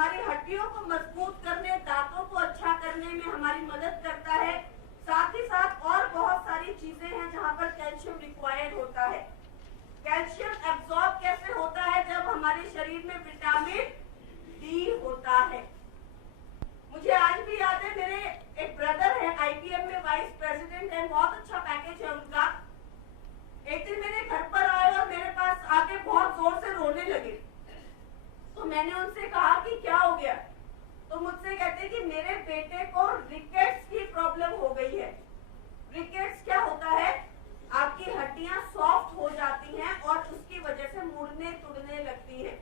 हमारी हड्डियों को मजबूत करने, दांतों को अच्छा करने में हमारी मदद करता है। साथ ही साथ और बहुत सारी चीजें हैं जहां पर कैल्शियम रिक्वायर्ड होता है। कैल्शियम एब्जॉर्ब कैसे होता है? जब हमारे शरीर में विटामिन डी होता है। मुझे आज भी याद है, मेरे एक ब्रदर है आईपीएम में वाइस प्रेसिडेंट है, बहुत अच्छा पैकेज है उनका। एक दिन मेरे घर पर आए और मेरे पास आके बहुत जोर से रोने लगे। तो मैंने उनसे कहा कि क्या हो गया? तो मुझसे कहते कि मेरे बेटे को रिकेट्स की प्रॉब्लम हो गई है। रिकेट्स क्या होता है? आपकी हड्डियां सॉफ्ट हो जाती हैं और उसकी वजह से मुड़ने टूटने लगती हैं।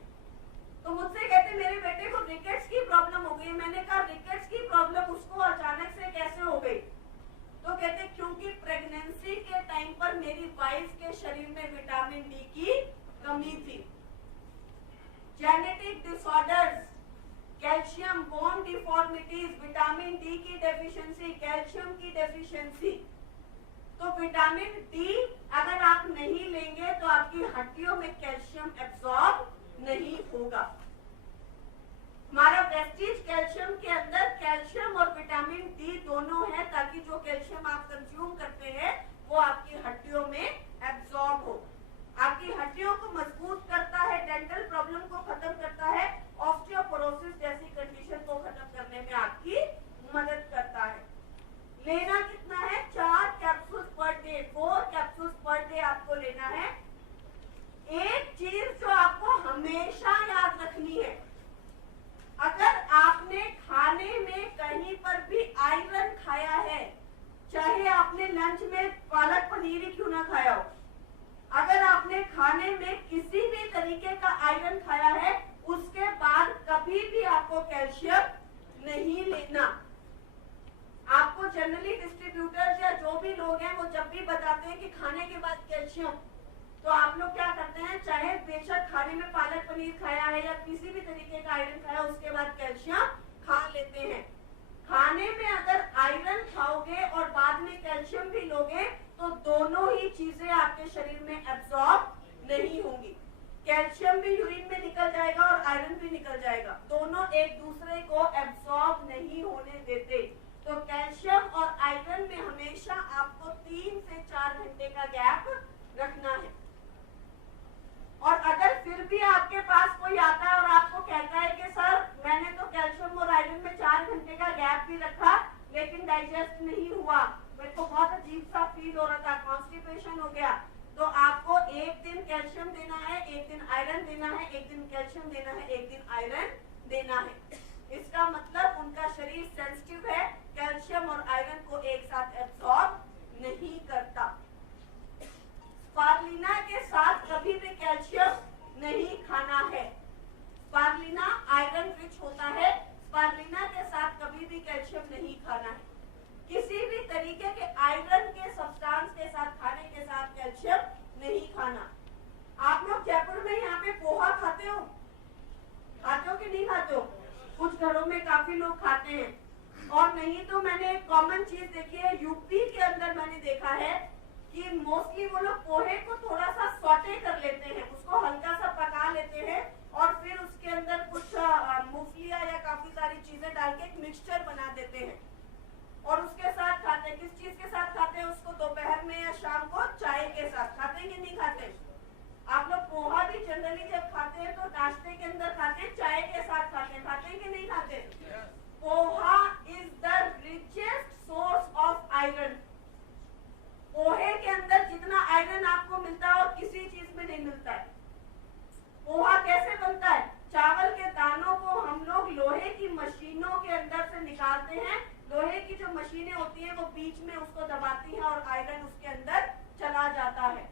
तो मुझसे कहते मेरे बेटे को रिकेट्स की प्रॉब्लम हो गई। मैंने कहा रिकेट्स की प्रॉब्लम उसको अचानक से कैसे हो गई? तो कहते क्योंकि प्रेगनेंसी के टाइम पर मेरी वाइफ के शरीर में विटामिन डी की कमी थी। Genetic disorders, calcium, bone deformities, vitamin D की डेफिशिएंसी, कैल्शियम की डेफिशिएंसी। तो विटामिन डी अगर आप नहीं लेंगे तो आपकी हड्डियों में कैल्शियम एब्सॉर्ब नहीं होगा। हमारा वेस्टीज कैल्शियम के अंदर कैल्शियम और विटामिन डी दोनों है, ताकि जो कैल्शियम आप कंज्यूम करते हैं वो आपकी हड्डियों में एब्सॉर्ब हो। आपकी हड्डियों को मजबूत करता है, डेंटल प्रॉब्लम को खत्म करता है, ऑस्टियोपोरोसिस जैसी कंडीशन को खत्म करने में आपकी मदद करता है। लेना कितना है? 4 capsules per day, 4 capsules per day आपको लेना है। एक चीज जो आपको हमेशा याद रखनी है, अगर आपने खाने में कहीं पर भी आयरन खाया है, चाहे आपने लंच में पालक पनीर ही क्यों ना खाया हो, अगर आपने खाने में किसी भी तरीके का आयरन खाया है, उसके बाद कभी भी आपको कैल्शियम नहीं लेना। आपको जनरली डिस्ट्रीब्यूटर्स या जो भी लोग हैं वो जब भी बताते हैं कि खाने के बाद कैल्शियम, तो आप लोग क्या करते हैं, चाहे बेशक खाने में पालक पनीर खाया है या किसी भी तरीके का आयरन खाया, उसके बाद कैल्शियम खा लेते हैं। खाने में अगर आयरन खाओगे और बाद में कैल्शियम भी लोगे तो दोनों ही चीजें आपके शरीर में एब्सॉर्ब नहीं होंगी। कैल्शियम भी यूरिन में निकल जाएगा और आयरन भी निकल जाएगा, दोनों एक दूसरे को एब्सॉर्ब नहीं होने देते। तो कैल्शियम और आयरन में हमेशा आपको 3 से 4 घंटे का गैप रखना है। और अगर फिर भी आपके पास कोई आता है और आपको कहता है कि सर मैंने तो कैल्शियम और आयरन में 4 घंटे का गैप भी रखा लेकिन डाइजेस्ट नहीं हुआ, मेरे को बहुत अजीब सा फील हो रहा था, कॉन्स्टिपेशन हो गया, तो आपको एक दिन कैल्शियम देना है, एक दिन आयरन देना है, एक दिन कैल्शियम देना है, एक दिन आयरन देना है। इसका मतलब उनका शरीर सेंसिटिव है, कैल्शियम और आयरन को एक साथ एब्सॉर्ब नहीं करता। स्पारुलिना के साथ कभी भी कैल्शियम नहीं खाना है। स्पारुलिना आयरन रिच होता है, स्पारुलिना के साथ कभी भी कैल्शियम नहीं खाना है। किसी भी तरीके के आयरन के सब्सटेंस के साथ, खाने के साथ कैल्शियम नहीं खाना। आप लोग जयपुर में यहाँ पे पोहा खाते हो कि नहीं खाते हो? कुछ घरों में काफी लोग खाते हैं, और नहीं तो मैंने एक कॉमन चीज देखी है, यूपी के अंदर मैंने देखा है कि मोस्टली वो लोग पोहे को थोड़ा सा सॉटे कर लेते हैं, उसको हल्का सा पका लेते हैं और फिर उसके अंदर कुछ मूंगफलियां या काफी सारी चीजें डाल के एक मिक्सचर बना देते हैं और उसके साथ खाते हैं। किस चीज के साथ खाते हैं उसको? दोपहर में या शाम को चाय के साथ खाते हैं कि नहीं खाते? आप लोग पोहा भी जनरली जब खाते हैं तो नाश्ते के अंदर खाते हैं, चाय के साथ खाते हैं कि नहीं खाते? Poha is the richest source of iron. पोहे के अंदर जितना आयरन आपको मिलता है और किसी चीज में नहीं मिलता है। पोहा कैसे बनता है? चावल के दानों को हम लोग लोहे की मशीनों के अंदर से निकालते हैं, लोहे की जो मशीनें होती हैं वो बीच में उसको दबाती हैं और आयरन उसके अंदर चला जाता है।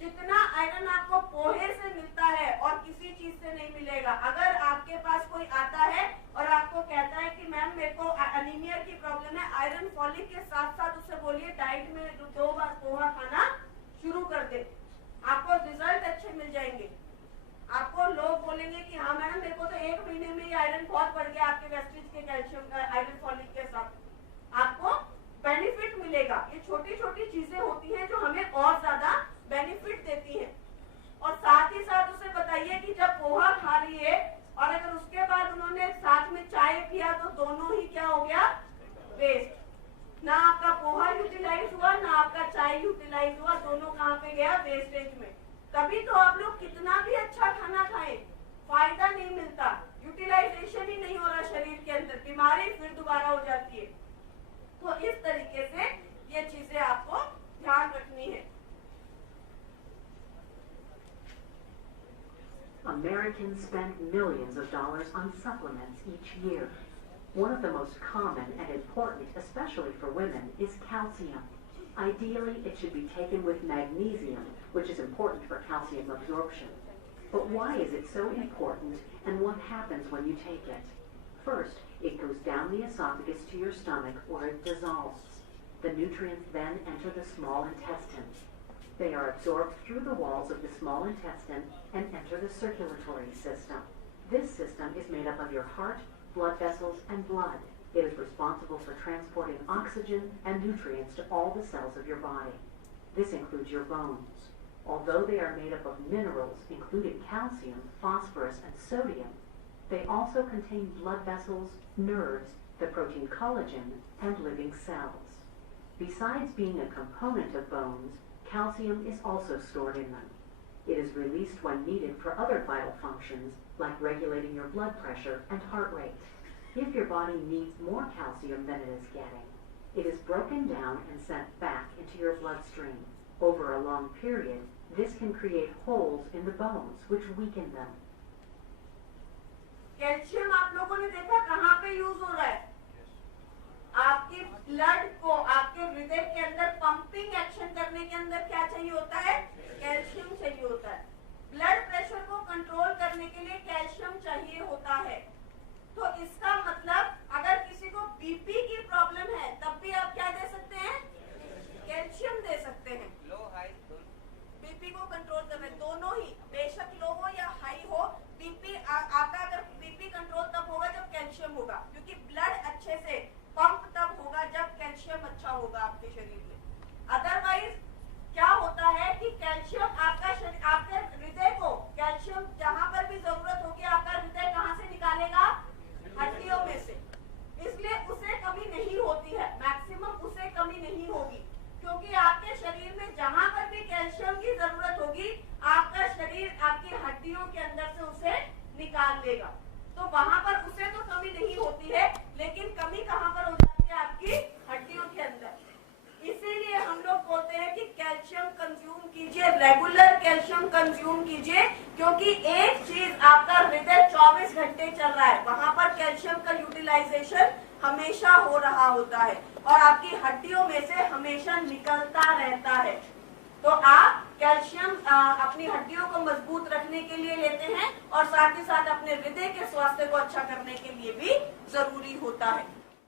जितना आयरन आपको पोहे से मिलता है और किसी चीज से नहीं मिलेगा। अगर आपके पास कोई आता है और आपको कहता है कि मैम मेरे को एनीमिया की प्रॉब्लम है, आयरन फॉलिक के साथ साथ उसे बोलिए डाइट में 2 बार पोहा खाना शुरू कर दे, आपको रिजल्ट अच्छे मिल जाएंगे। आपको लोग बोलेंगे कि हाँ मैडम मेरे को तो 1 महीने में ही आयरन बहुत बढ़ गया आपके वेस्टेज के कैल्शियम का, आयरन फॉलिक के साथ, आपको बेनिफिट मिलेगा। ये छोटी छोटी चीजें होती हैं जो हमें और ज्यादा बेनिफिट देती हैं। और साथ ही साथ उसे बताइए कि जब पोहा खा रही है और अगर उसके बाद उन्होंने तभी तो आप लोग कितना भी अच्छा खाना खाएं, फायदा नहीं मिलता, यूटिलाइजेशन ही नहीं हो रहा शरीर के अंदर, बीमारी फिर दोबारा हो जाती है। तो इस तरीके से ये चीजें आपको ध्यान रखनी है। Americans spend millions of dollars on supplements each year. One of the most common and important, especially for women, is calcium. Ideally, it should be taken with magnesium, which is important for calcium absorption. But why is it so important, and what happens when you take it? First, it goes down the esophagus to your stomach where it dissolves. The nutrients then enter the small intestine. They are absorbed through the walls of the small intestine and enter the circulatory system. This system is made up of your heart, blood vessels, and blood. It is responsible for transporting oxygen and nutrients to all the cells of your body. This includes your bones. Although they are made up of minerals, including calcium, phosphorus, and sodium, they also contain blood vessels, nerves, the protein collagen, and living cells. Besides being a component of bones, calcium is also stored in them. It is released when needed for other vital functions, like regulating your blood pressure and heart rate. If your body needs more calcium than it is getting, it is broken down and sent back into your bloodstream. Over a long period, this can create holes in the bones, which weaken them. Calcium आप लोगों ने देखा कहाँ पे use हो रहा है? आपके ब्लड को आपके हृदय के अंदर पंपिंग एक्शन करने के अंदर क्या चाहिए होता है? कैल्शियम चाहिए होता है। ब्लड प्रेशर को कंट्रोल करने के लिए कैल्शियम चाहिए होता है। तो इसका मतलब अगर किसी को बीपी की प्रॉब्लम है तब भी आप क्या दे सकते हैं? कैल्शियम दे सकते हैं। लो हाई बीपी को कंट्रोल करने, दोनों ही, बेशक लो हो या हाई हो, बीपी आपका अगर बीपी कंट्रोल तब होगा जब कैल्शियम होगा, क्योंकि ब्लड अच्छे से पंप तब होगा जब कैल्शियम अच्छा होगा आपके शरीर में। अदरवाइज क्या होता है कि कैल्शियम आपका आपके हृदय को कैल्शियम जहां पर भी जरूरत होगी आपका हृदय कहां से निकालेगा? हड्डियों में से। इसलिए उसे कमी नहीं होती है, मैक्सिमम उसे कमी नहीं होगी, क्योंकि आपके शरीर में जहां पर भी कैल्शियम की जरूरत होगी आपका शरीर आपकी हड्डियों के अंदर से उसे निकाल लेगा। तो वहां पर उसे तो कमी नहीं होती है, लेकिन कमी कहां पर हो जाती है? आपकी हड्डियों के अंदर। इसीलिए हम लोग बोलते हैं कि कैल्शियम कंज्यूम कीजिए, रेगुलर कैल्शियम कंज्यूम कीजिए, क्योंकि एक चीज आपका हृदय 24 घंटे चल रहा है, वहां पर कैल्शियम का यूटिलाइजेशन हमेशा हो रहा होता है और आपकी हड्डियों में से हमेशा निकलता रहता है। तो आप कैल्शियम अपनी हड्डियों को मजबूत रखने के लिए लेते हैं और साथ ही साथ अपने हृदय के स्वास्थ्य को अच्छा करने के लिए भी जरूरी होता है।